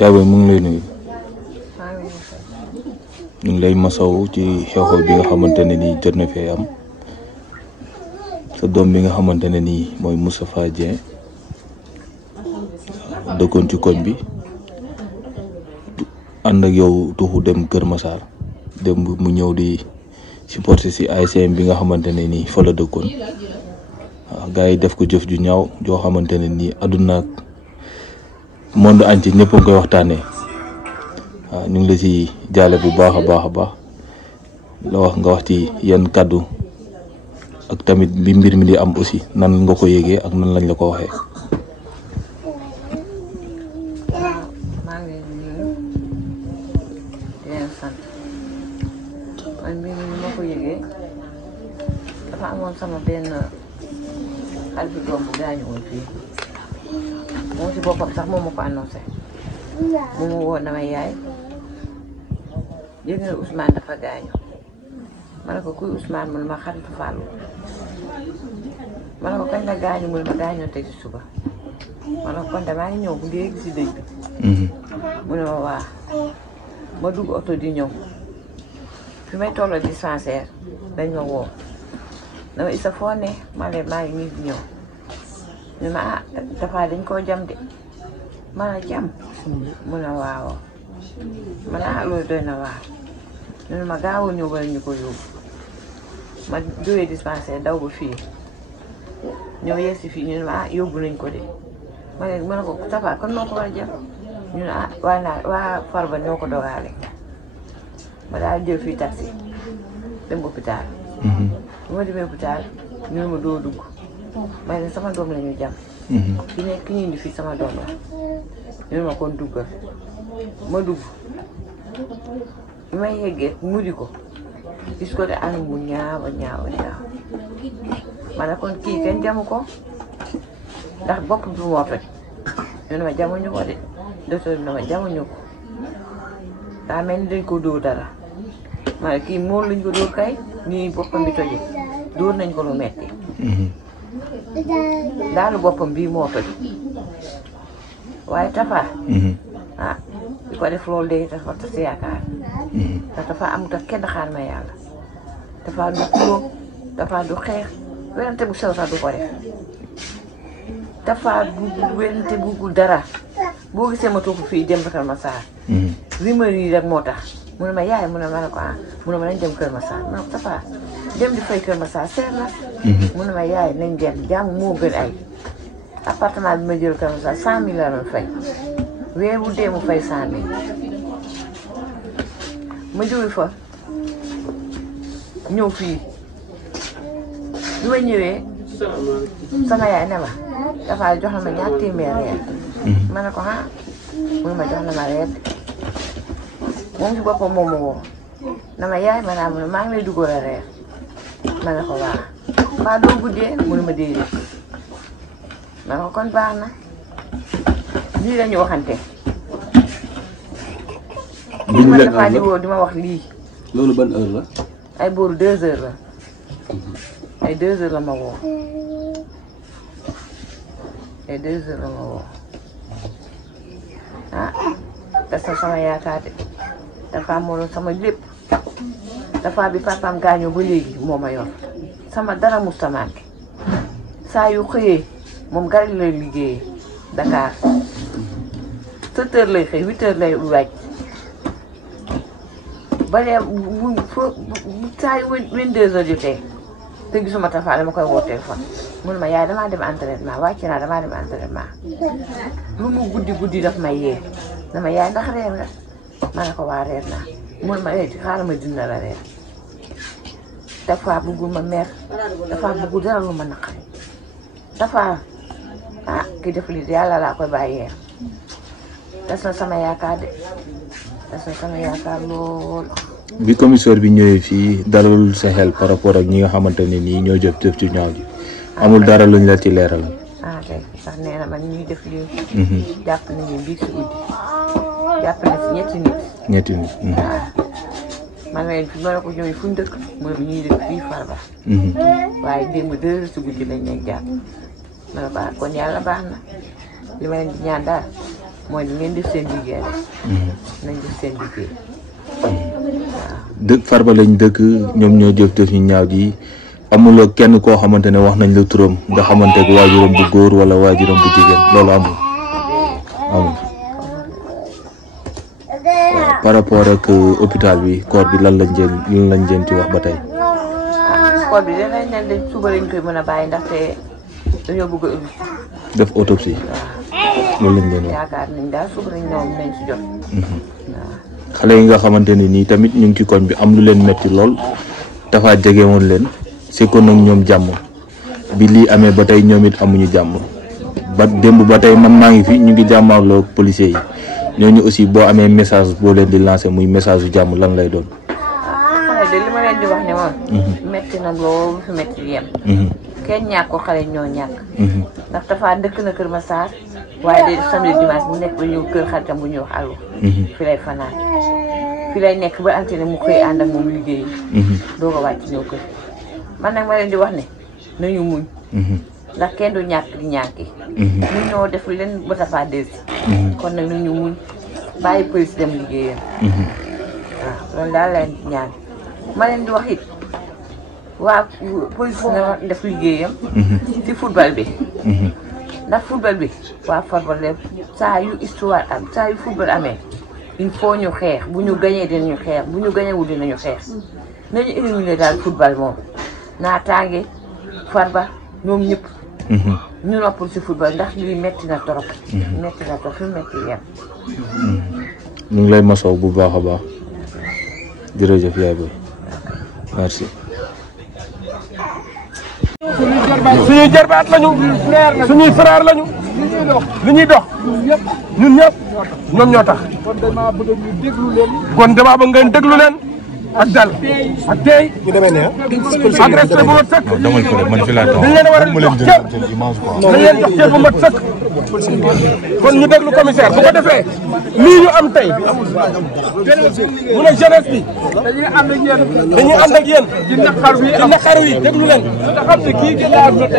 yaa booy mu ngi lay nuyu ñu ngi lay masaw ci xew-xew bi nga xamante ne nii jot na fee am sa doom bi nga xamante ne nii mooy Moustapha Dieng dëkkoon ci koñ bi ànd ak yow tuxu dem Kër Massar dem mu ñëw di supporter si ASC bi nga xamante ne nii fa la dëkkoon waaw gars yi def ko jëf ju ñaaw joo xamante ne nii àdduna ak monde entier ñëpp a ngi koy waxtaanee waaw ñu ngi la si jaale bu baax a baax a baax la wax nga wax ci yan kàddu ak tamit bi mbir mi di am aussi nan nga ko yëgee ak nan lañ la ko waxee. maa ngi leen di nuyu di leen sant man mbir mi ma ko yëgee dafa amoon sama benn xaritu doom bu gaañu woon fii moom si boppam sax moom ma ko annoncé moom ma woo na ma yaay yëg nga Ousmane dafa gaañu ma ne ko kuy Ousmane mu ne ma xaritu Fallou ma ne ko kañ la gaañu mu ne ma gaañoo tey si suba ma ne ko kon damaa ngi ñëw bu léegi si dëj bi mu ne ma waa ma dugg oto di ñëw fi may tolloo dispensaire dañ ma woo dama isa foo ne ma ne maa ngi nii di ñëw ñu ma ah dafa dañ koo jam de ma ne jam mu ne waaw ma ne ah loolu doy na waar ñu ne ma gaawoo ñëw wala ñu ko yóbbu ma jógee dispensaire daw ba fii ñëw yegsi fii ñu ne ma ah yóbbu nañ ko de ma ne ko Tafa kon moo ko war a jam ñu ne ah waa Farba ñoo ko dogaale ma daal jël fii taxi dem hôpital bu ma demee hôpital ñu ne ma doo dugg ma ne sama doom la ñu jam ki ñu indi fii sama doom la ñu ne ma kon duggal ma dugg bi may yeggee mudi ko gis ko de anam bu ñaaw ma ne kon kii kenn jamu ko ndax bopp bi moo toj ñu ne ma jamuñu ko de docteur bi ne ma jamuñu ko daa mel ni dañ ko dóor dara ma ne kii moom lañ ko dóor kay nii boppam bi toje dóor nañ ko lu metti daalu boppam bii moo toj waaye Tafa ah di ko def loolu de dafa tas yaakaar ndax dafa amut ak kenn xaar ma yàlla dafa du xuloo dafa du xeex werante bu sew sax du ko def dafa du werante bugul dara boo gisee ma toog fii dem Kër Massar rumeur yi rek moo tax mu ne ma yaay mu ne ma ne ko ah mu ne ma nañ dem Kër Massar ma ne ko Tafa dem di fay Kër Massar seer na mu ne ma yaay nañ dem jàmm moo gën ay appartement bi ma jël Kër Massar 100 000 la doon fay weer bu dee mu fay 100 000 ma jóge fa ñëw fii bi ma ñëwee sama yaay ne ma dafa jox na ma ñaar téeméer reer ma ne ko ah mu ne ma jox na ma reer moom si boppam moom ma woo na ma yaay ma naa mu ne maa ngi lay dugal a reer ma ne ko waa mbaa doo guddee mu ne ma déedéet ma ne ko kon baax na lii la ñu waxante bi ma dafa di woo di ma wax lii loolu ban heure la ay booru 2 heures la ay 2 heures la ma woo ay 2 heures la ma woo ah tas na sama yaakaar de dafa amoon sama lépp dafa bi papaam gaañoo ba léegi moo ma yor sama dara musta manqué saa yu xëyee moom gari lay liggéeyee Dakar 7 heures lay xëy 8 heures lay wàcc ba léegi saa yu 22 heures jotee te gisuma Tafa dama koy woo téléphone mun ma yaay damaa dem entraînement wàcc naa damaa dem entraînement lu mu guddi daf may yee dama yaay ndax reer nga ma ne ko waa reer naa mun ma xaaral ma dina la reer Tafa bëggul ma mer Tafa bëggul dara lu ma naqari Tafa ah kii def lii yàlla laa koy bàyyee tas na sama yaakaar de tas na sama yaakaar lool. bi commissaire bi ñëwee fii dalul sa xel par rapport ak ñi nga xamante ne nii ñoo jëf ci ñaaw ji amul dara luñ la ci leeral. ah kay sax nee na man ñuy def lii. jàpp nañu bii si guddi jàpp na si ñetti nit. waaw man leen fi ma ne ko ñëwee fu ñu dëkk mooy ñuy dëkk fii Farba. waaye démb 2 heures si guddi lañ leen jàpp ma ne ko kon yàlla baax na li ma leen di ñaan daal mooy di ngeen def seen liggéey nañ def seen liggéey. dëkk Farba lañ dëkk ñoom ñoo jëf ñu ñaaw ji amuloo kenn koo xamante ne wax nañ la turam nga xamante ne waajuram bu góor wala waajuram bu jigéen loolu amul. par rapport ak hôpital bi corps bi lan lañ jëm ci wax ba tey. corps bi danañ leen de suba lañ koy mën a bàyyi ndaxte dañoo bëgg a def autopsie. loolu lañ leen wax yaakaar nañ daal suba lañ ñoom nañ si jot. xale yi nga xamante ne nii tamit ñu ngi ci koñ bi am lu leen metti lool dafa jege woon leen sekkoon nag ñoom jàmm bi lii amee ba tey ñoom it amuñu jàmm ba démb ba tey man maa ngi fi ñu ngi jàmmaarloo policiers yi ñooñu aussi boo amee message boo leen di lancer muy message yu jàmm lan lay doon. xale de li ma leen di wax ne moom. metti na loolu fi metti yem. kenn ñàkkul xale ñoo ñàkk. ndax dafa dëkk na Kër Massar waaye day def samedi dimanche bu nekk ba ñëw kër xaritam bu ñuy wax àllu. fi lay fanaan fi lay nekk ba altine mu koy ànd ak moom liggéeyi. doog a wàcc ñëw kër man nag ma leen di wax ne nañu muñ. ndax kenn du ñàkk di ñàkki. ñu ñoo def leen ba tafa delsi. kon nag nañu muñ bàyyi police dem liggéeyam. waaw loolu daal leen di ñaan ma leen di wax it waa police na def liggéeyam. ci football bi. ndax football bi waa Farba saa yu histoire am saa yu football amee il faut ñu xeex bu ñu gañee dinañu xeex bu ñu gañewul dinañu xeex nañu éliminer daal football moom naataange Farba ñoom ñëpp. ñu noppal si football ndax lii metti na trop. metti na trop fi metti yem. ñu ngi lay masaw bu baax a baax jërëjëf yaay boy merci. suñuy jarbaat lañu suñuy frère lañu li ñuy dox ñun ñëpp ñoom ñoo tax kon damaa bëgg ngeen déglu leen ak dal ak tey ñu demee ne ak respect bu mat sëkk dañ leen war a jox cër dañ leen jox cër bu mat sëkk kon ñu déglu commissaire bu ko defee lii ñu am tey mu ne jeunesse bi dañuy ànd ak yéen ci naqar wi déglu leen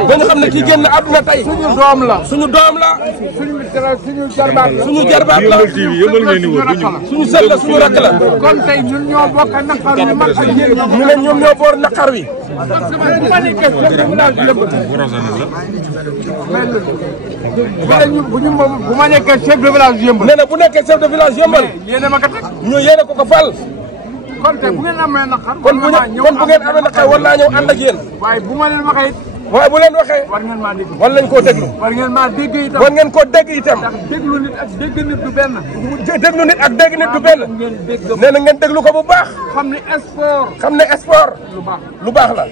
dañu xam ne kii génn àdduna tey suñu doom la suñu jarbaat la suñu sët la suñu rakk la kon tey ñun ñoo bokk naqar wi mag ak yéen ñu ne ñoom ñoo boor naqar wi bu ma nekkee chef de village yëmbal bu ma nekkee chef de village yëmbal nee na bu nekkee chef de village yëmbal yéen a ma ko teg ñu yéene ko ko fal kon tey bu ngeen amee naqar kon bu ngeen amee naqar war naa ñëw ànd ak yéen waaye bu ma leen waxee waaye bu leen waxee war ngeen maa dégg war nañ koo déglu war ngeen maa dégg itam war ngeen koo dégg itam ndax déglu nit ak dégg nit du benn déglu nit ak dégg nit du benn ngeen dégg nee na ngeen déglu ko bu baax xam ne sport xam ne sport lu baax la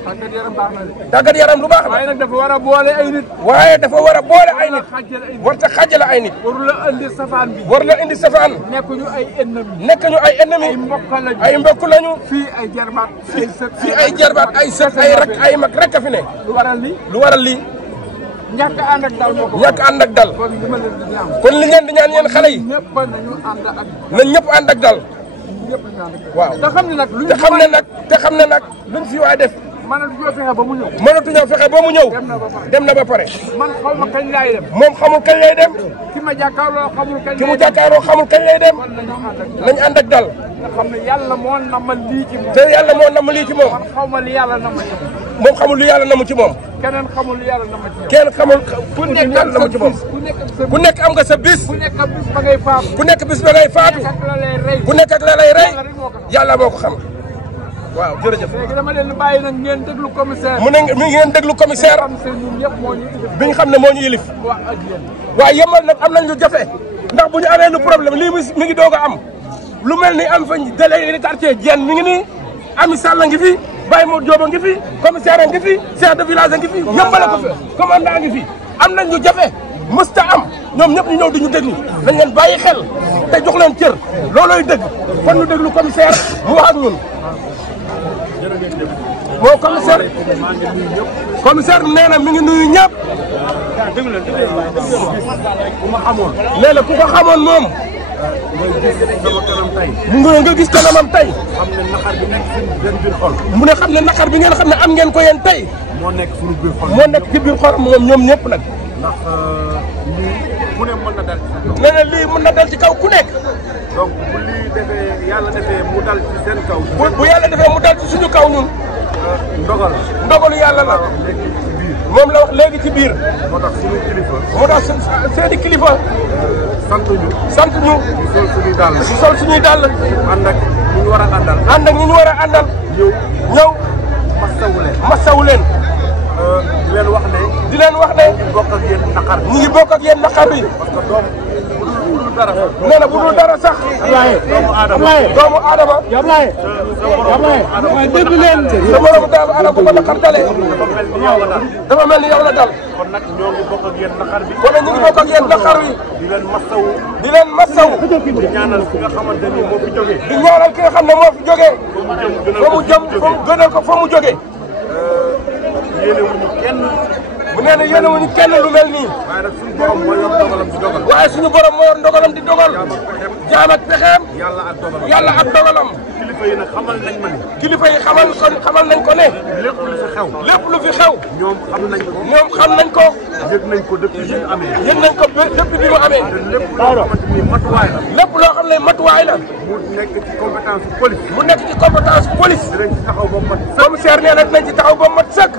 tàggat yaram baax na de tàggat yaram lu baax la waaye nag dafa war a boole ay nit waaye dafa war a boole ay nit xàjjal ay nit war ta xàjjale ay nit waru la indi safaan bi war la indi safaan nekkuñu ay ennemi nekk ñu ay ennemi ay mbokk lañu ay mbokk lañu fii ay jarbaat ay sët fii ay jarbaat ay sët ay rak ay mag rek a fi ne lu waral li lu waral lii ñàkk ànd ak dal moo ko ñàkk ànd ak dal kon li ma leen di ñaan kon li ngeen di ñaan yéen xale yi ñëpp nañu ànd ak na ñëpp ànd ak dal ñëpp nañu ànd ak waaw te xam ne nag te xam ne nag luñ fi waay def mënatuñoo fexe ba mu ñëw mënatuñoo fexe ba mu ñëw dem na ba pare man xaw ma kañ laay dem moom xamul kañ lay dem ki ma jàkkaarloo xamul kañ ki mu lay dem jàkkaaroo xamul kañ lay dem kon nañu ànd ak nañ ànd ak dal nga xam ne yàlla moo namal lii ci moom te yàlla moo namm lii ci moom man xaw ma li yàlla nama ci moom moom xamul lu yàlla namm ci moom keneen xamul li yàlla nama ci yow kenn xamul ku lu nekk yàlla namm ci moom ku nekk ak sa ku nekk am nga sa bis ku nekk ak bis ba ngay faatu ku nekk bis ba ngay faatu ak la lay rey ku nekk ak la lay rey yàlla rek moo ko xam yàlla moo ko xam waaw jërëjëf léegi dama leen di bàyyi nag ngeen déglu commissaire mu ne mi ngi ngeen déglu commissaire xam se ñun ñëpp moo ñu def bi ñu xam ne moo ñu yilif wax ak yéen waaye yemal nag am nañ lu jafe ndax bu ñu amee lu problème lii mi ngi doog a am lu mel ni am fa délégué de quartier Diène mi ngi nii Ami Sall a ngi fi Baye Modou Diop a ngi fi commissaire a ngi fi chef de village a ngi fi yëmbale ko fi commandant a ngi fi am nañ lu jafe mësta am ñoom ñëpp ñu ñëw di ñu déglu nañ leen bàyyi xel te jox leen cër loolooy dëgg kon ñu déglu commissaire mu wax ak ñun moo commissaire nee na mi ngi nuyu ñëpp nee na ku ko xamoon moom nga gis kanamam tey mu ne xam ne naqar bi ngeen xam ne am ngeen ko yéen tey moo nekk suñu biir xol moo nekk ci biir xol moom ñoom ñëpp nag ndax lii ku ne mën na dal ci sa kaw. nee na lii mën na dal ci kaw ku nekk. donc bu lii defee yàlla defee mu dal ci seen kaw. bu yàlla defee mu dal ci suñu kaw ñun. ndogal ndogalu yàlla la. léegi ci biir. moom la wax léegi ci biir. moo tax suñu kilifa. moo tax seeni kilifa. sant ñu. sant ñu. ñu sol suñuy dàll. ñu sol suñuy dàll. ànd ak ñu ñu war a àndal. ànd ak ñu ñu war a àndal. ñëw. masawu leen. di leen wax ne. di leen wax ne. ñu ngi bokk ak yéen naqar bi. ñu ngi bokk ak yéen naqar bi. parce que doom bu dul dara. nee na bu dul dara sax. doomu aadama. waaye dégg leen. sa moromu doomu aadama bu ko naqar dalee. dafa mel ni yow la dal. kon nag ñoo ngi bokk ak yéen naqar bi. kon nag ñu ngi bokk ak yéen naqar wi. di leen masawu. di leen masawu. di ñaanal ki nga xamante ni moo fi jógee. di ñaanal ki nga xam ne moo fi jógee. fa mu jëm gënal ko fa mu jógee. yéene wuñu kenn. mu nee na yéene wuñu kenn lu mel nii. waaye nag suñu borom moo yor ndogalam di dogal. waaye suñu borom moo yor ndogalam di dogal. jaam ak pexeem. yàlla ak dogalam. kilifa yi nag xamal nañ ma ni. kilifa yi xamal nañ ko ne. lépp lu fi xew. lépp lu fi xew. ñoom xam nañ ko. ñoom xam nañ ko. yëg nañ ko depuis bi mu amee. yëg nañ ko depuis bi mu amee. te lépp loo xamante ni matuwaay la. lépp loo xam ne matuwaay la. mu nekk ci compétence police. mu nekk ci compétence police. dinañ ci taxaw ba mat sëkk. commissaire nee na dinañ ci taxaw ba mat sëkk.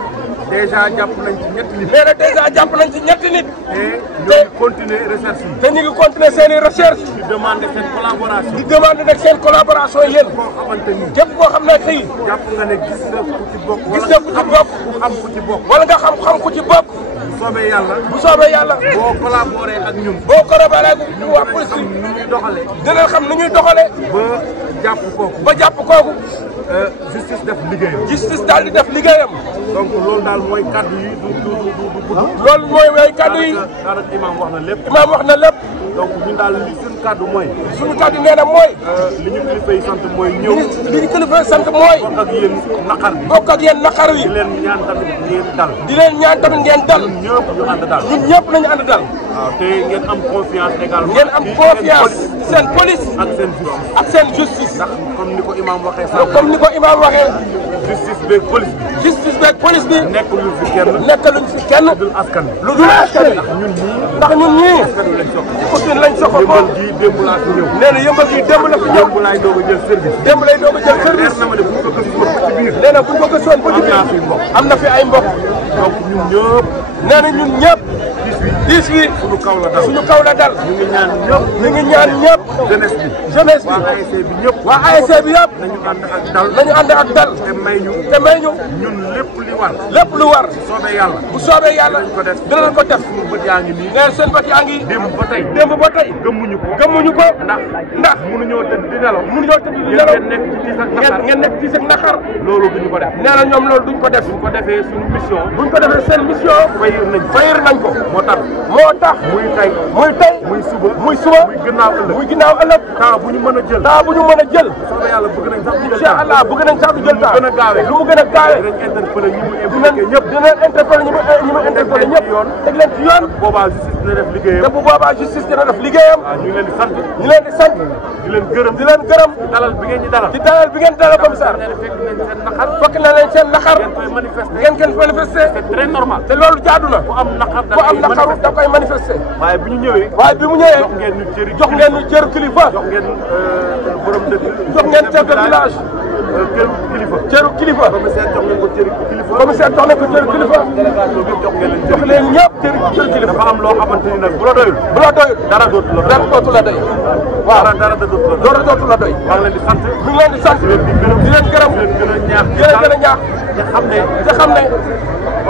déjà jàpp nañ ci ñetti nit. nee na déjà jàpp nañ ci ñetti nit. te ñoo ngi continuer recherche yi. te ñu ngi continuer seen i recherche. di demander seen collaboration. di demander nag seen collaboration yéen. koo xamante ni. képp koo xam ne xëy. jàpp nga ne gis nga ku ci bokk. gis nga ku ci bokk. xam ku ci bokk. wala nga xam ku ci bokk. bu soobee yàlla. bu soobee yàlla. boo collaboré ak ñun. boo collaboré ak waa police xam nu ñuy doxalee. dinañ xam nu ñuy doxalee. ba jàpp kooku. ba jàpp kooku. justice def liggéeyam. justice daal di def liggéeyam. donc loolu daal mooy kaddu yi du gudd. loolu mooy kaddu yi. daanaka imaam wax na lépp. imaam wax na lépp. donc ñun daal li suñu kaddu mooy. suñu kaddu nee na mooy. li ñu kilifa yi sant mooy ñëw. li ñu kilifa yi sant mooy. bokk ak yéen naqar bi. bokk ak yéen naqar wi. di leen ñaan tamit ngeen dal. di leen ñaan tamit ngeen dal. ñun ñëpp ñu ànd dal. ñun ñëpp nañu ànd dal. waaw te ngeen am confiance également. ngeen am confiance seen police. ak seen justice. ak seen justice. ndax comme ni ko imaam waxee sànq. comme ni ko imaam waxee. justice beeg police bi. justice beeg police bi. nekkaluñ fi kenn. nekkaluñ fi kenn. lu dul askan bi. lu dul askan bi. ndax ñun ñii. askan wi lañ soxla. Ousseynou lañ soxla ko. yëmbal gii démb laa fi ñëw. nee na yëmbal gii démb la fi ñëw. démb laay doog a jël service. démb lay doog a jël service. leer na ma ne bu ñu ko gëstoon ci biir. nee na bu ñu ko gëstoon ba ci biir. am na fi ay mbokk. donc ñun ñëpp. nee na ñun ñëpp. diis wi suñu kaw la dal. suñu kaw la dal. ñu ngi ñaan ñëpp. ñu ngi ñaan ñëpp. jeunesse bi. jeunesse bi. waa ASC bi ñëpp. waa ASC bi yëpp. nañu ànd ak dal. nañu ànd ak dal. te may ñu. te may ñu. ñun lépp li war. lépp lu war. bu soobee yàlla. bu soobee yàlla. dinañ ko def. suñu bët yaa ngi nii. nee seen bët yaa ngi. démb ba tey. démb ba tey. gëmmuñu ko. gëmmuñu ko. ndax mënuñoo tëdd di nelaw. mënuñoo tëdd di nelaw. ngeen nekk ci tiis ak naqar. ngeen nekk ci tiis ak naqar. loolu duñu ko def. nee na ñoom loolu duñ ko def. bu ko defee suñu mission. buñ ko defee seen mission. fayir nañ ko. moo tax. muy tey. muy suba. muy ginnaaw ëllëg. muy ginnaaw ëllëg. temps bu ñu mën a jël. temps bu ñu mën a jël. soobee yàlla bëgg nañ sax incha allah bëgg nañ sax du jël temps. lu mu gën a gaawee. lu mu gën a gaawee. dinañ interpellé ñi mu impliqué ñëpp. dinañ interpellé ñi mu interpellé ñëpp. teg leen ci yoon. boobaa justice dina def liggéeyam. te bu boobaa justice dina def liggéeyam. waaw ñu ngi leen di sant. ñu leen di sant. di leen gërëm. di leen gërëm. dalal bi ngeen ñu dalal. di dalal bi ngeen dalal commissaire. fekk na leen seen naqar. ngeen koy manifester. c'est très normal. te loolu jaadu na. bu am naqar da koy manifester. waaye bi ñu ñëwee. bi mu ñëwee. jox ngeen ñu cëri kilifa. jox ngeen borom dëkk. jox ngeen chef de village. cëru kilifa. commissaire jox ngeen ko cëri kilifa. commissaire jox nañ ko cëru kilifa. délégation bi jox ngeen leen jox leen ñëpp cëru kilifa. dafa am loo xamante ni nag bu la doyul. dara dootu la doy. dara dootu la doy. waaw dara dootu la doy. dara dootu la doy. maa ngi leen di sant. ñu ngi leen di sant. di leen gërëm. di leen gërëm. di leen gën a ñaax. di leen gën a ñaax. te xam ne.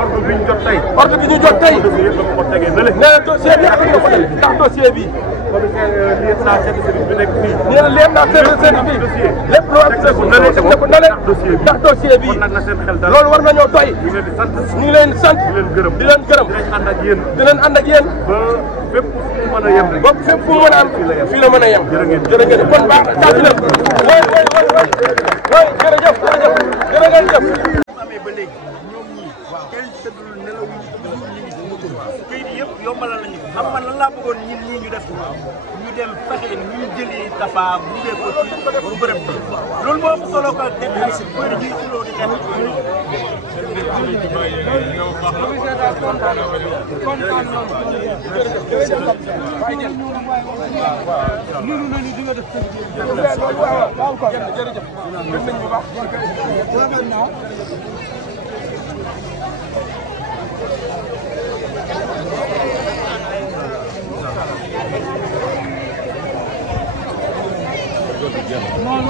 ordre bi ñu jot tey. ordre bi ñu jot tey. dossier yëpp la ko tegee na le. nee na dossier bi ak nga ko def ndax dossier bi. commissaire lieutenant chef de service bi nekk fii. nee na lieutenant chef de service bi. lépp lu am teg ko na leen ndax dossier bi. kon nag na seen xel dal. loolu war nañoo doy. ñu ngi leen di sant. ñu ngi leen di sant. di leen gërëm. di leen gërëm. dinañ ànd ak yéen. dinañ ànd ak yéen. ba fépp fu mu mën a yem rek. ba fépp fu mu mën a am fii la mën a yem. jërëjëf kon baax na tàgg leen. jërëjëf jërëjëf. amee ba léegi ñoom ñii kenn tëddul nelaw ñu ngi kayit yëpp yombalal nañu ko xam man lan laa bëggoon ñun ñii ñu def ko ñu dem fexe ñu jëli Tapha buggee ko ci bërëb bi loolu moo ëpp solo ko def ay bëri ji ci loolu di def non